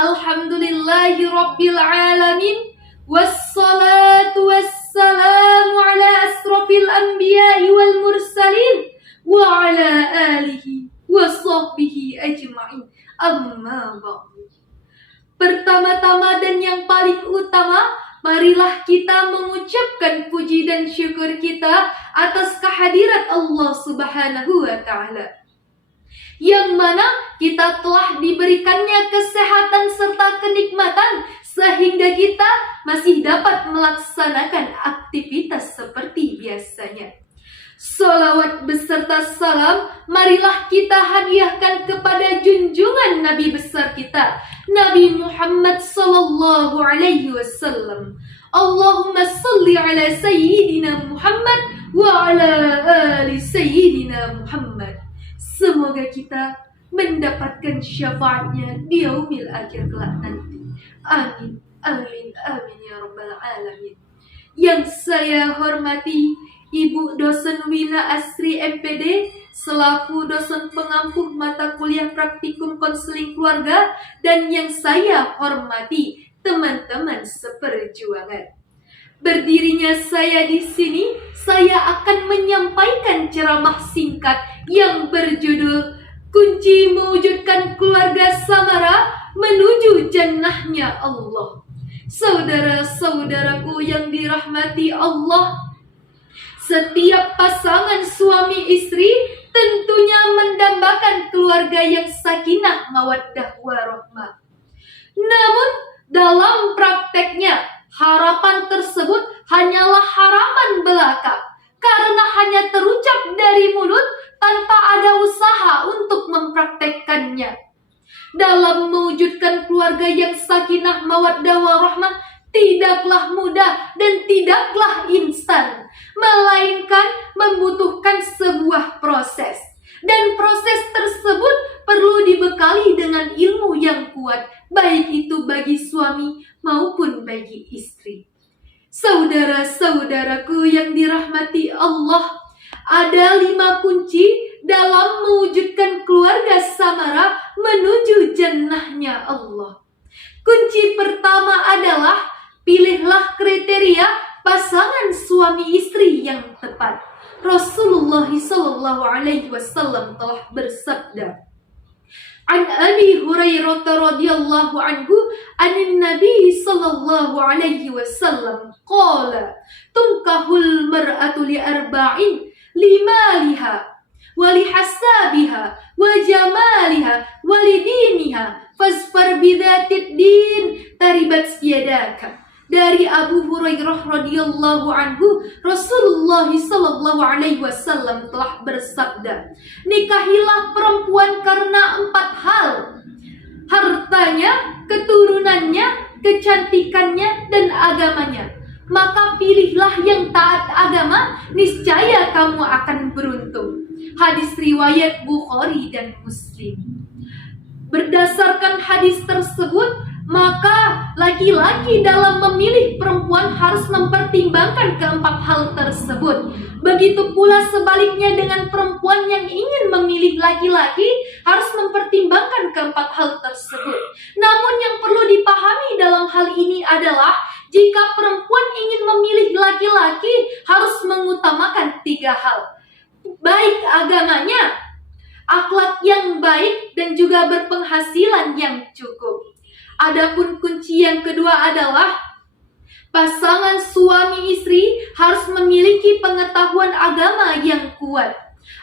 Alhamdulillahi Rabbil Alamin. Wassalatu wassalamu ala asrafil anbiya'i wal mursalin wa ala alihi wa sahbihi ajma'in. Amma ba'du. Pertama-tama dan yang paling utama, marilah kita mengucapkan puji dan syukur kita atas kehadirat Allah Subhanahu wa Ta'ala, yang mana kita telah diberikannya kesehatan serta kenikmatan sehingga kita masih dapat melaksanakan aktivitas seperti biasanya. Salawat beserta salam marilah kita hadiahkan kepada junjungan Nabi besar kita, Nabi Muhammad sallallahu alaihi wasallam. Allahumma salli ala sayyidina Muhammad wa ala ali sayyidina Muhammad. Semoga kita mendapatkan syafaatnya di yaumil akhir kelak nanti. Amin, amin, amin ya rabbal alamin. Yang saya hormati Ibu dosen Wina Asri MPD selaku dosen pengampuh mata kuliah praktikum konseling keluarga, dan yang saya hormati teman-teman seperjuangan. Berdirinya saya di sini, saya akan menyampaikan ceramah singkat yang berjudul Kunci Mewujudkan Keluarga Samara Menuju Jannahnya Allah. Saudara-saudaraku yang dirahmati Allah, setiap pasangan suami istri tentunya mendambakan keluarga yang sakinah mawaddah warahmah. Namun dalam prakteknya, harapan tersebut hanyalah harapan belaka, karena hanya terucap dari mulut tanpa ada usaha untuk mempraktekkannya. Dalam mewujudkan keluarga yang sakinah mawaddah warahmah tidaklah mudah dan tidaklah instan, melainkan membutuhkan sebuah proses. Dan proses tersebut perlu dibekali dengan ilmu yang kuat, baik itu bagi suami maupun bagi istri. Saudara-saudaraku yang dirahmati Allah, ada 5 kunci dalam mewujudkan keluarga samara menuju jannahnya Allah. Kunci pertama adalah pilihlah kriteria pasangan suami istri yang tepat. Rasulullah sallallahu alaihi wasallam telah bersabda, An Abi Hurairah radhiyallahu anhu, anin Nabi sallallahu alaihi wasallam qala, tunkahul mar'atu li arba'in, limaliha wa lihasabiha wa jamaliha wa lidiniha fasfar bidzatid din taribat yadaka. Dari Abu Hurairah radhiyallahu anhu, Rasulullah sallallahu alaihi wasallam telah bersabda, nikahilah perempuan karena 4 hal: hartanya, keturunannya, kecantikannya, dan agamanya. Maka pilihlah yang taat agama, niscaya kamu akan beruntung. Hadis riwayat Bukhari dan Muslim. Berdasarkan hadis tersebut, maka laki-laki dalam memilih perempuan harus mempertimbangkan ke-4 hal tersebut. Begitu pula sebaliknya dengan perempuan yang ingin memilih laki-laki harus mempertimbangkan ke-4 hal tersebut. Namun yang perlu dipahami dalam hal ini adalah jika perempuan ingin memilih laki-laki harus mengutamakan 3 hal. Baik agamanya, akhlak yang baik, dan juga berpenghasilan yang cukup. Adapun kunci yang kedua adalah pasangan suami istri harus memiliki pengetahuan agama yang kuat.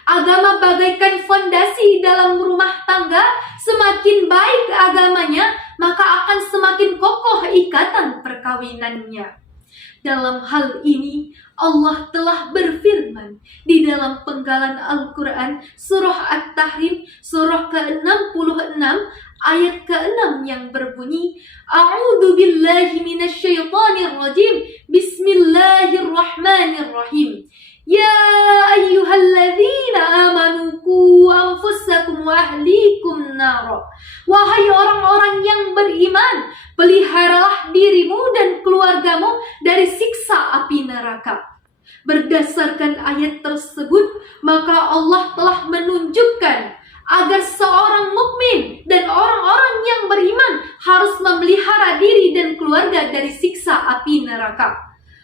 Agama bagaikan fondasi dalam rumah tangga. Semakin baik agamanya, maka akan semakin kokoh ikatan perkawinannya. Dalam hal ini, Allah telah berfirman di dalam penggalan Al-Quran surah At-Tahrim surah ke-66 ayat ke-6 yang berbunyi, A'udzu billahi minasyaitonir rajim. Bismillahirrahmanirrahim. Ya ayyuhalladzina amanu qu anfusakum wa ahlikum nara. Wahai orang-orang yang beriman, peliharalah dirimu dan keluargamu dari siksa api neraka. Berdasarkan ayat tersebut, maka Allah telah menunjukkan agar seorang mukmin dan orang-orang yang beriman harus memelihara diri dan keluarga dari siksa api neraka.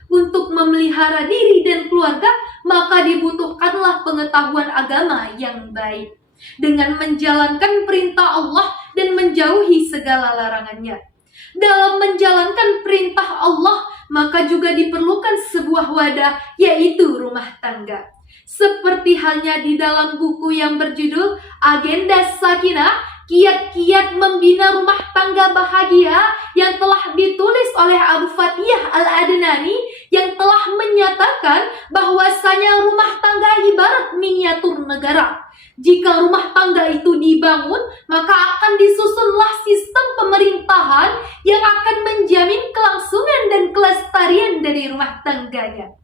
Untuk memelihara diri dan keluarga, maka dibutuhkanlah pengetahuan agama yang baik dengan menjalankan perintah Allah dan menjauhi segala larangannya. Dalam menjalankan perintah Allah, maka juga diperlukan sebuah wadah, yaitu rumah tangga. Seperti halnya di dalam buku yang berjudul Agenda Sakinah, kiat-kiat membina rumah tangga bahagia yang telah ditulis oleh Abu Fatihah Al-Adnani, yang telah menyatakan bahwasanya rumah tangga ibarat miniatur negara. Jika rumah tangga itu dibangun, maka akan disusunlah sistem pemerintahan yang akan menjamin kelangsungan dan kelestarian dari rumah tangganya.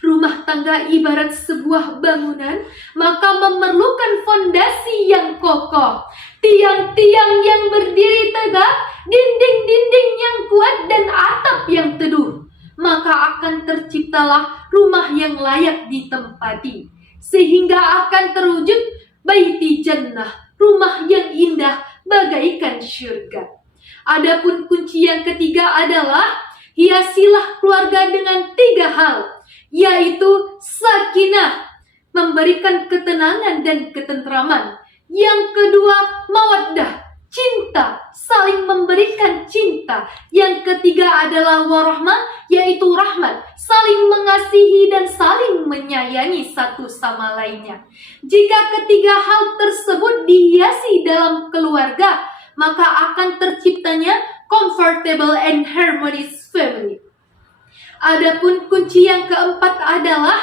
Rumah tangga ibarat sebuah bangunan, maka memerlukan fondasi yang kokoh, tiang-tiang yang berdiri tegak, dinding-dinding yang kuat, dan atap yang teduh. Maka akan terciptalah rumah yang layak ditempati, sehingga akan terwujud baiti jannah, rumah yang indah bagaikan syurga. Adapun kunci yang ketiga adalah hiasilah keluarga dengan 3 hal, yaitu sakinah, memberikan ketenangan dan ketentraman. Yang kedua, mawaddah, cinta, saling memberikan cinta. Yang ketiga adalah warahmah, yaitu rahmat, saling mengasihi dan saling menyayangi satu sama lainnya. Jika ketiga hal tersebut dihiasi dalam keluarga, maka akan terciptanya comfortable and harmonious family. Adapun kunci yang keempat adalah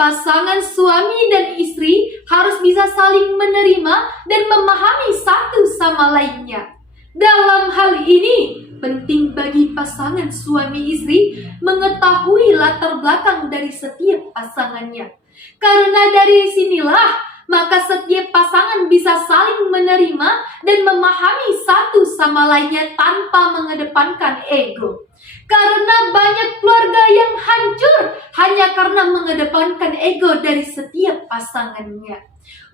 pasangan suami dan istri harus bisa saling menerima dan memahami satu sama lainnya. Dalam hal ini, penting bagi pasangan suami istri mengetahui latar belakang dari setiap pasangannya. Karena dari sinilah, maka setiap pasangan bisa saling menerima dan memahami satu sama lainnya tanpa mengedepankan ego. Karena banyak keluarga yang hancur hanya karena mengedepankan ego dari setiap pasangannya.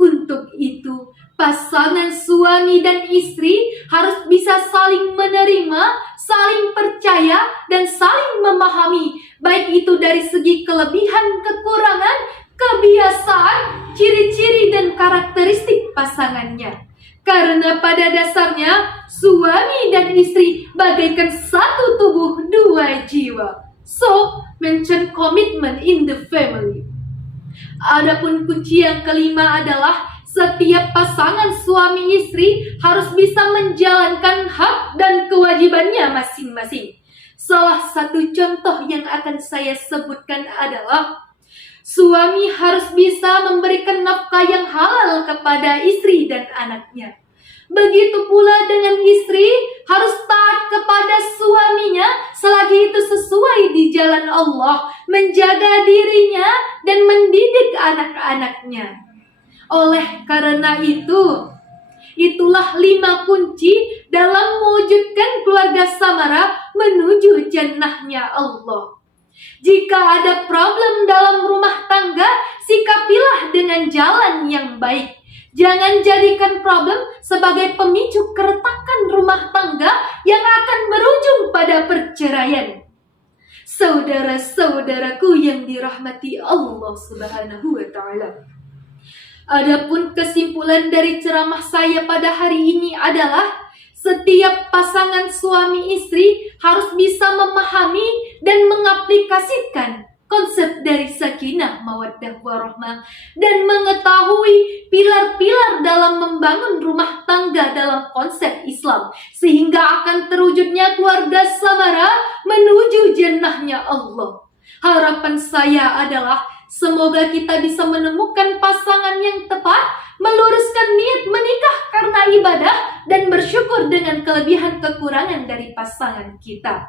Untuk itu, pasangan suami dan istri harus bisa saling menerima, saling percaya, dan saling memahami, baik itu dari segi kelebihan, kekurangan, kebiasaan, ciri-ciri, dan karakteristik pasangannya. Karena pada dasarnya, suami dan istri bagaikan satu tubuh 2 jiwa. So, mention commitment in the family. Adapun kunci yang kelima adalah setiap pasangan suami istri harus bisa menjalankan hak dan kewajibannya masing-masing. Salah satu contoh yang akan saya sebutkan adalah suami harus bisa memberikan nafkah yang halal kepada istri dan anaknya. Begitu pula dengan istri harus taat kepada suaminya selagi itu sesuai di jalan Allah, menjaga dirinya dan mendidik anak-anaknya. Oleh karena itu, itulah 5 kunci dalam mewujudkan keluarga samara menuju jannahnya Allah. Jika ada problem dalam rumah tangga, sikapilah dengan jalan yang baik. Jangan jadikan problem sebagai pemicu keretakan rumah tangga yang akan berujung pada perceraian. Saudara-saudaraku yang dirahmati Allah Subhanahu wa Ta'ala. Adapun kesimpulan dari ceramah saya pada hari ini adalah setiap pasangan suami istri harus bisa memahami dan mengaplikasikan konsep dari sakinah, mawaddah, warahmah, dan mengetahui pilar-pilar dalam membangun rumah tangga dalam konsep Islam, sehingga akan terwujudnya keluarga samara menuju jannahnya Allah. Harapan saya adalah semoga kita bisa menemukan pasangan yang tepat, meluruskan niat menikah karena ibadah, dan bersyukur dengan kelebihan kekurangan dari pasangan kita.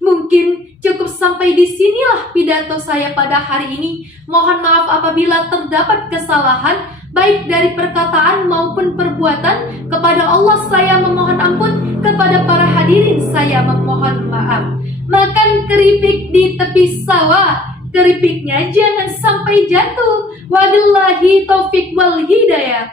Mungkin cukup sampai di sinilah pidato saya pada hari ini. Mohon maaf apabila terdapat kesalahan, baik dari perkataan maupun perbuatan. Kepada Allah saya memohon ampun, kepada para hadirin saya memohon maaf. Makan keripik di tepi sawah, keripiknya jangan sampai jatuh. Wabillahi taufik wal hidayah.